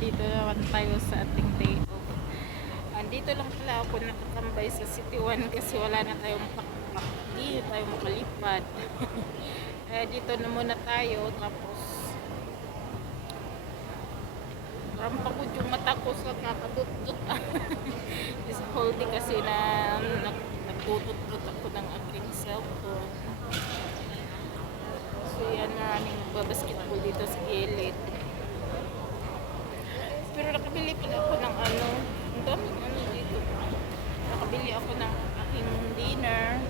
Dito naman tayo sa ating day off. Dito lang pala ako nakatambay sa City 1 kasi wala na tayong pakpak. Hindi tayo makalipad. Dito na muna tayo, tapos rampagod yung mata ko sa kakadut-dut. This whole day kasi na nagtutut-tut ako ng aking cellphone. So yan, maraming magbabasketball dito sa gilid. Pero nakabili pala ako ng ang daming dito. Nakabili ako ng aking dinner.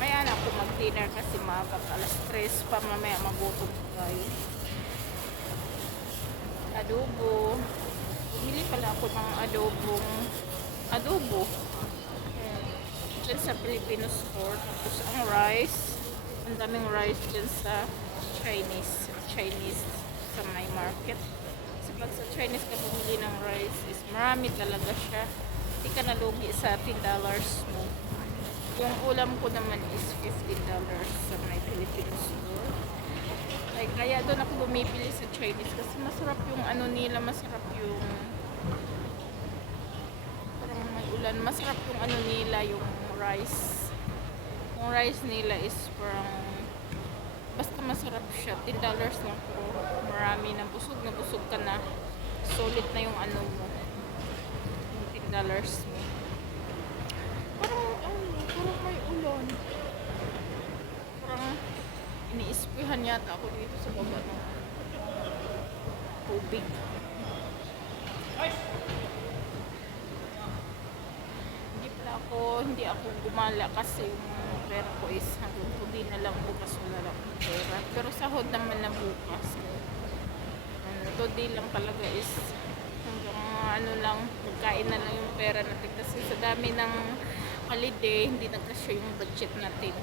Maya na ako mag-dinner kasi maaga alas 3 pa, mamaya magutom tayo. Adobo. Bumili pala ako ng adobo. Dyan sa Filipino store. Tapos ang rice. Ang daming rice dyan sa Chinese sa my market. Pag sa Chinese ka bumili ng rice is marami talaga siya. Hindi ka nalugi sa $10 mo. Yung ulam ko naman is $15 sa my Filipino store. Kaya doon ako bumibili sa Chinese kasi masarap yung nila, masarap yung parang may ulan, masarap yung nila, yung rice. Yung rice nila is parang basta masarap siya. $10 lang po. Marami na busog ka na. Solid na yung mo. Yung $10 mo. Parang may ulan. Parang iniispihan yata ako dito sa baba ng tubig. Hindi ako gumala kasi yung pera ko is hanggang hindi na lang bukas, wala lang pera. Pero sahod naman na bukas. Today lang talaga is hanggang lang, pagkain na lang yung pera natin kasi sa dami ng holiday, hindi nagkasya yung budget natin.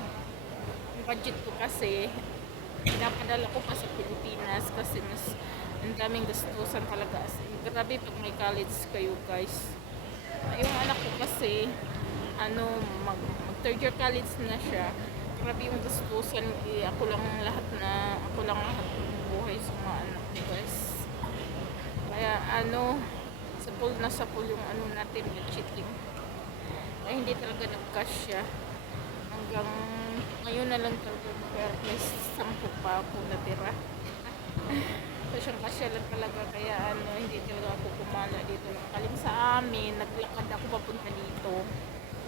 Yung budget ko kasi, pinapadala ko pa sa Pilipinas kasi mas ang daming gastusan talaga. Grabe pag may college kayo guys. Yung anak ko kasi mag third year college na siya. Grabe yung gastusan, ako lang lahat ng buhay sa mga anak ko guys. Kaya sa pool yung natin, budgeting. Ay hindi talaga nagkasya. Hanggang ngayon na lang talaga, pero may 10 pa ako natira. Kasya lang talaga, kaya hindi talaga ako kumala dito. Kaling sa amin, naglakad ako papunta dito.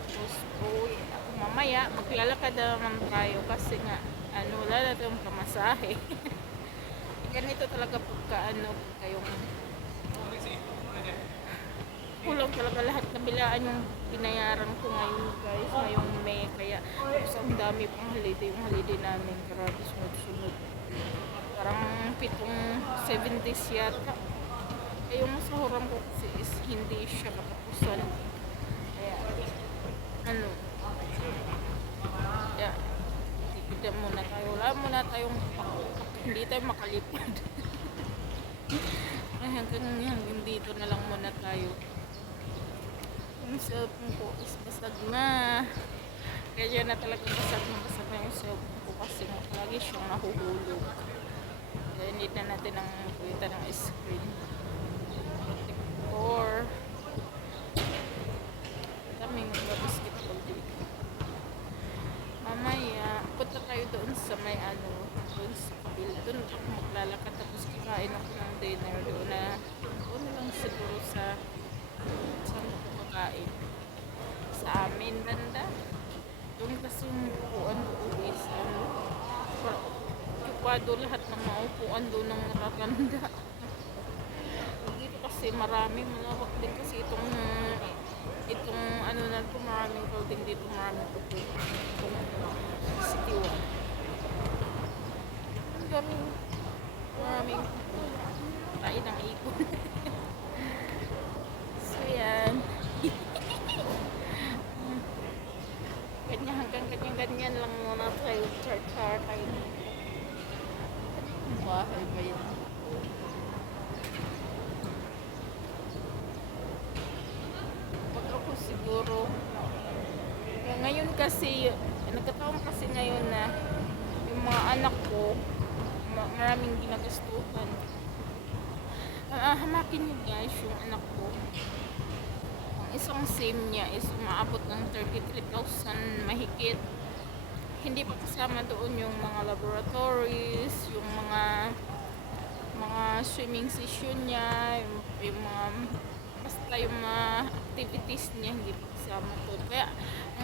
Tapos ako mamaya maglalakad naman tayo kasi nga wala na tayong pamasahe. Ganito talaga pagka yung kulang talaga lahat na bilaan yung binayaran ko ngayon guys, ngayong May. Kaya tapos ang dami pang holiday, yung holiday namin, grabe sunod-sunod. Parang 7 days yata. Yung masahuran ko kasi is hindi siya katapusan. Kaya hindi muna tayo, wala muna tayong hindi tayo makalipad. hanggang dito na lang muna tayo. Yung cellphone ko is basag na, kaya na talaga basag na yung cellphone ko kasi lagi siyang nahuhulog. Kaya need na natin ang kuwita ng screen protector. Daming magbabasketball dito. Mamaya punta tayo doon sa may doon sa kabila. Doon ako maglalakad tapos kakain ako ng dinner doon na lang siguro sa makakain sa amin banda. Doon kasi yung upuan doon is ocupado, lahat ng maupuan doon ng nakaganda. Dito kasi maraming malawak din kasi itong na ito, maraming building dito, maraming upo. City 1. Maraming tayo ng ipon. So yan. Hanggang ganyan lang muna tayo. Char tayo. bahay ba yun? Pag ako siguro, ngayon kasi, nagkataon kasi ngayon na yung mga anak ko, maraming ginagastuhan. Hamakin niyo guys, yung anak ko. Ang isang SIM niya is umaabot ng 33,000 mahigit. Hindi pa kasama doon yung mga laboratories, yung mga swimming session niya, yung mga basta yung mga activities niya hindi pa kasama doon. Kaya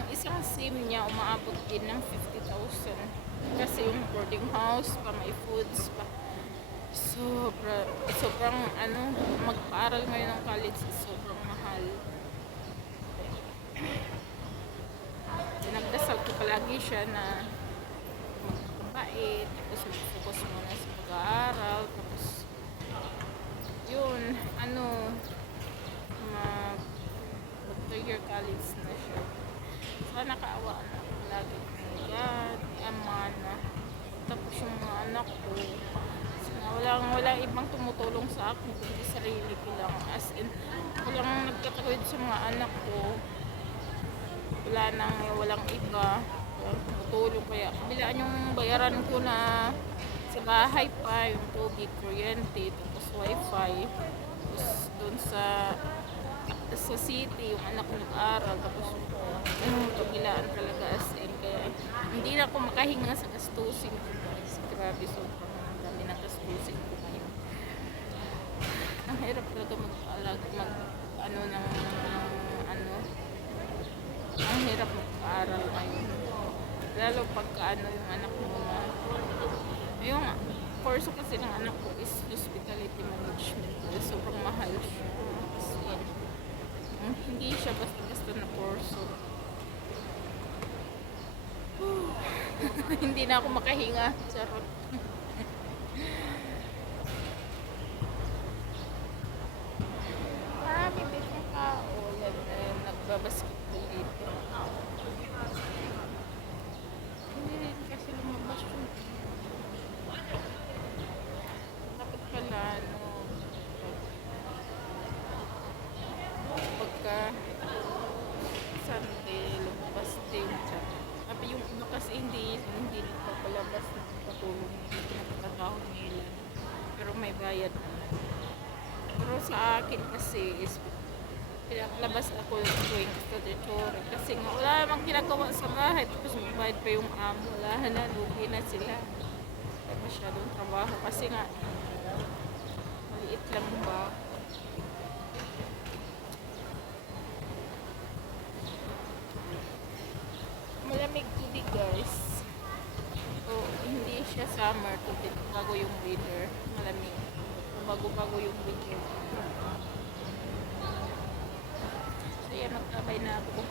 ang isang SIM niya umaabot din ng 50,000. Kasi yung boarding house pa, may foods pa. Sobrang magpaaral ngayon ng college is sobrang mahal. Nagdasal ko palagi siya na magkabait, tapos mag-focus muna sa pag-aaral, tapos yun, mag-3-year college na siya. Sana nakaawa na palagi ko God, ama na. Tapos yung mga anak ko, walang ibang tumutulong sa akin, kundi sarili ko lang. As in, walang nagkatawid sa mga anak ko. Walang iba. Walang tumutulong. Kaya kabilaan yung bayaran ko na sa bahay pa, yung tubig, kuryente, tapos wifi. Tapos doon sa city, yung anak ko nag-aral. Tapos kabilaan talaga as in. Kaya hindi na ako makahinga sa gastusin ko. Grabe, sobrang dami na gastusin ko ngayon. Ang hirap talaga ang hirap mag-aaral ngayon. Lalo pagka yung anak mo na, yung course kasi ng anak ko is hospitality management. Sobrang mahal siya. As in, hindi siya basta-basta na course. Hindi na ako makahinga. Charot. Marami din yung tao. Nagbabasketball dito. Hindi rin kasi lumabas yun. Dapat pala, pagka Sunday, lumabas din. Sabi yung iba kasi hindi nagpapalabas na patulong dito na pagkakahon nila. Pero may bayad naman. Pero sa akin kasi is pinakalabas ako tuwing statutory kasi nga wala namang ginagawa sa bahay tapos magbayad pa yung amo. Wala na, lugi na sila. Kaya masyadong trabaho kasi nga maliit lang ba. Malamig tubig guys. So, hindi siya summer tubig. Bago yung winter. Malamig. Bago-bago yung winter. So, yan. Magkabay na ako.